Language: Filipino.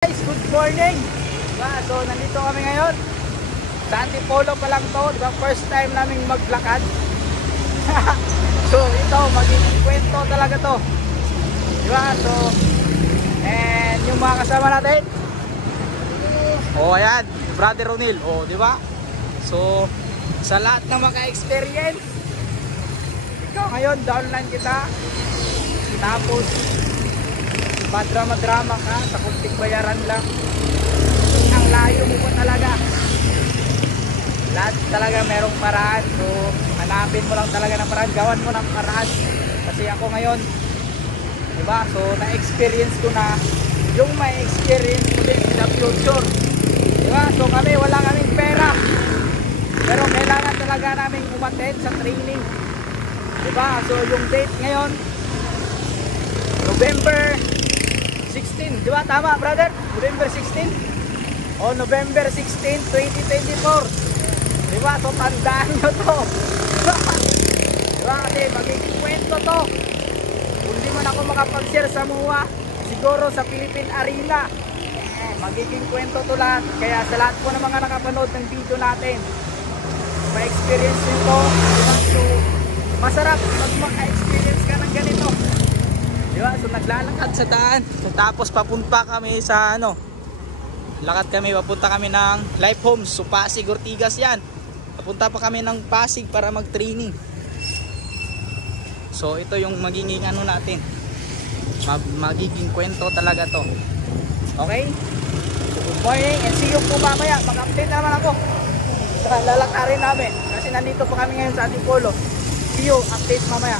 Guys, good morning. Diba? So nandito kami ngayon sa Antipolo pa lang to, diba? First time naming maglakad. So ito, magiging kwento talaga to, diba? So and yung mga kasama natin, oh ayan, Brother Ronil, oh diba? So sa lahat na maka-experience, ikaw ngayon downline kita, tapos madrama-drama ka sa kunting bayaran lang, ang layo mo po talaga. Lahat talaga merong paraan, so hanapin mo lang talaga ng paraan, gawan mo ng paraan. Kasi ako ngayon, diba, so na-experience ko na yung may experience mo din sa future, diba? So kami, wala kaming pera, pero kailangan talaga namin umattend sa training, diba? So yung date ngayon, November 16, di ba? Tama, brother? November 16? O, November 16, 2024. Di ba? So, tandaan nyo to. Di ba? Kasi magiging kwento to. Kung di man ako makapag-share sa MUA, siguro sa Philippine Arena, magiging kwento to lahat. Kaya sa lahat po ng mga nakapanood ng video natin, ma-experience nyo to. Diba? So, masarap pag maka-experience ka ng ganito. Diba? So naglalakad sa daan. So, tapos papunta kami sa lakad kami, papunta kami ng Life Homes. So Pasig, Ortigas yan. Papunta pa kami ng Pasig para mag-training. So ito yung magiging natin. Magiging kwento talaga to. Okay? So, good morning and see you po mamaya. Mag-update naman ako sa lalakarin namin. Kasi nandito pa kami ngayon sa Antipolo. See you, update mamaya.